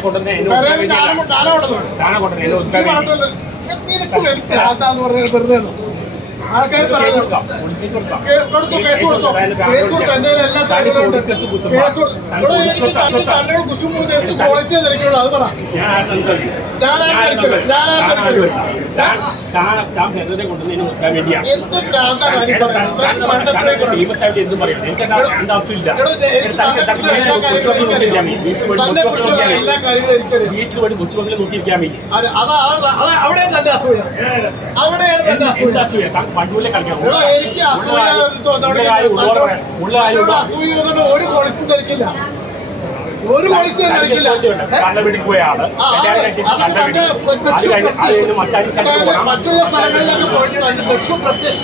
കൊണ്ടുവന്നേ കൊണ്ടുവന്നേ ആൾക്കാർ പറയുന്നത് കൊടുത്തു കേസ് കൊടുത്തു. കേസ് കൊടുത്തു. എന്റെ എല്ലാം തടയുന്നുണ്ട് കേസ് ഇവിടെ എനിക്ക് തന്നെ കുശുമ്പ് എടുത്ത് ക്വാളിറ്റി ധരിക്കുള്ളൂ അത് പറ. ഞാനാണ് ധരിക്കുള്ളൂ ഞാനാണ് ധരിക്കുള്ളൂ എന്ത് ഭ്രാന്ത കാര്യം പറയുന്നത് മണ്ടത്തിലേക്ക് എന്ത് പറയാം. തന്നെ കുറിച്ചുള്ള എല്ലാ കാര്യങ്ങളും എനിക്കറിയാം. അതാണ് അവിടെ തന്നെ അസൂയ. അവിടെയാണ് തന്നെ അസൂയ. വണ്ടൂരിലെ കളിക്കാൻ ഉള്ള കാര്യം ഒരു കൊളിക്കും കളിക്കില്ല ഒരു മണിക്കൂർ കളിക്കില്ല കണ്ണപിടിക്ക് പോയ ആൾ മറ്റുള്ള സ്ഥലങ്ങളിലൊക്കെ പോയിട്ട് സെക്ഷു പ്രത്യക്ഷ